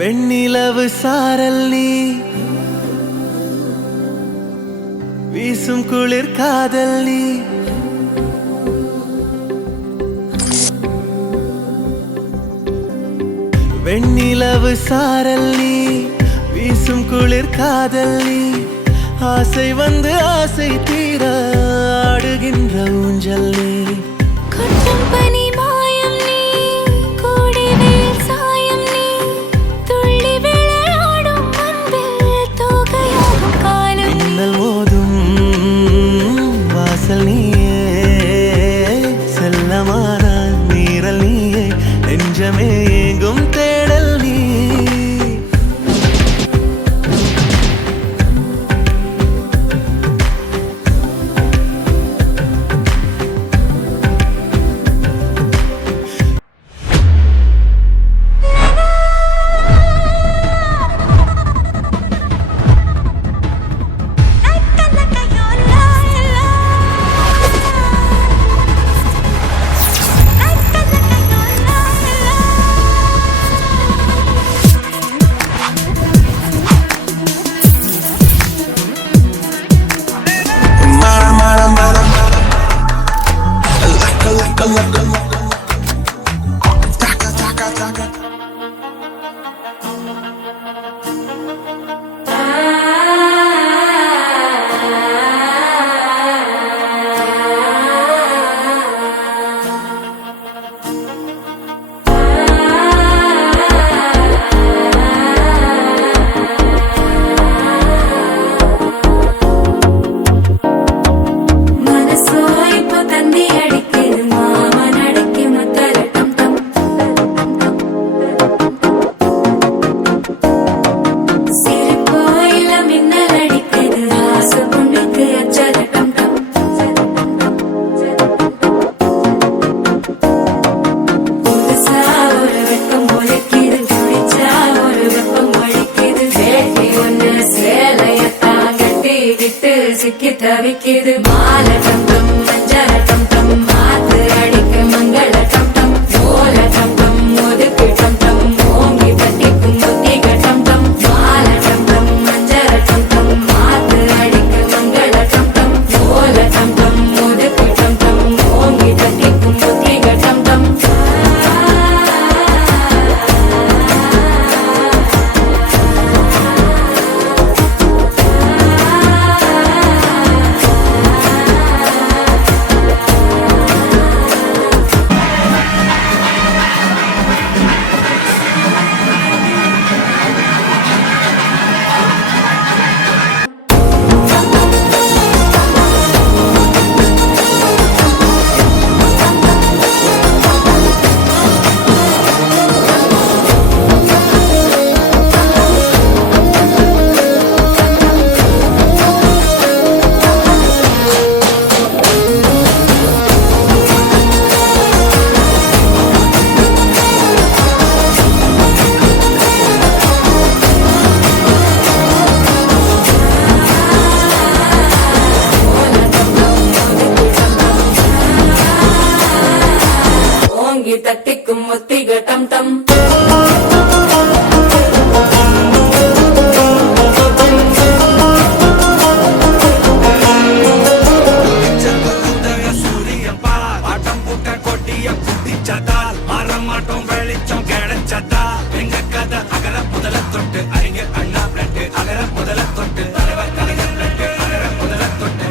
வெண்ணிலவு சாரல் நீ வீசும் குளிர் காதல் நீ வெண்ணிலவு சாரல் நீ வீசும் குளிர் காதல் நீ ஆசை வந்து ஆசை தீர ஆடுகின்ற ஊஞ்சல் நீ கொட்டும் பனி மாயம் நீ கோடி வெயில் சாயம் நீ துள்ளி விளையாடும் அன்பில் தோகையாகும் காலம் மின்னல் மோதும் வாசல் நீயே செல்லமான நீரல் நீயே நெஞ்சமே எங்கும் தேடல் நீ சிக்கி தவிக்கிது மால டம் டம் மஞ்சள டம் டம் மாத்து அடிக்கு மங்கள டம் டம் ஓல டம் டம் ஒதுக்கு டம் டம் ஓங்கி தட்டிக்கும் முத்திக டம் டம் மால டம் டம் மஞ்சள டம் டம் மாத்து அடிக்கு மங்கள டம் டம் ஓல டம் டம் ஒதுக்கு டம் டம் ஓங்கி தட்டிக்கும் முத்திக டம் டம் தட்டிக்கும் முத்திக டம் டம் மரமாட்டம் வெளிச்சம் கிடைச்சதா எங்க கதை அகர முதல தொட்டு அறிஞர் அண்ணா பிளட்டு அகர முதல தொட்டு தலைவர் கலைஞர் பிளட்டு அகர முதல தொட்டு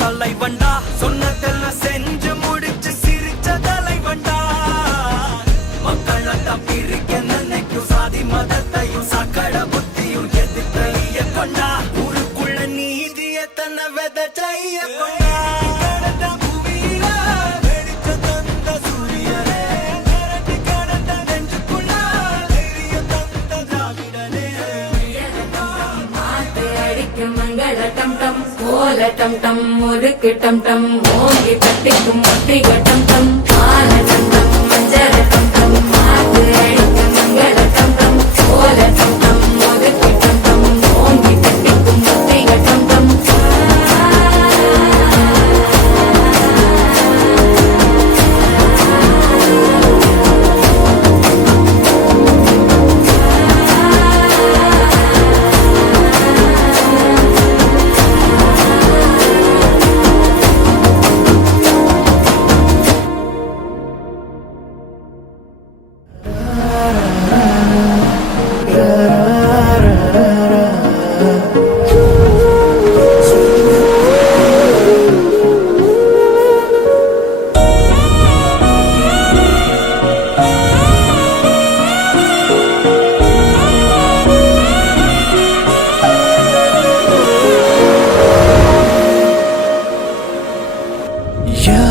தலைவண்டா சொன்னதெல்லாம் செஞ்சு முடிச்சு சிரிச்ச தலைவண்டா மக்கள் பிரிக்க நினைக்கும் சாதி மதத்தையும் சக்கட புத்தியும் எதிர்த்தைய கொண்டா ஊருக்குள்ள நீதிய தன்னை விதைச்சைய கொண்டா பூமியில வெடிச்ச தந்த சூரியனே கடந்த நெஞ்சுக்குள்ள தைரிய தந்த திராவிடனே ஓல டம் டம் ஒதுக்கு டம் டம் ஓங்கி தட்டிக்கும் ஒத்திக டம் டம் மால டம் டம் மஞ்சள டம் டம் மாத்து அடிக்க மங்கள டம் டம் ஓல டம் டம் ஒதுக்கு டம் டம் ஓங்கி தட்டிக்கும் ஒத்திக டம் டம்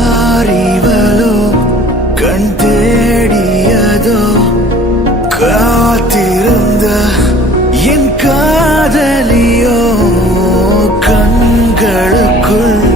யாரிவளோ கண் தேடியதோ காத்திருந்த என் காதலியோ கண்களுக்குள்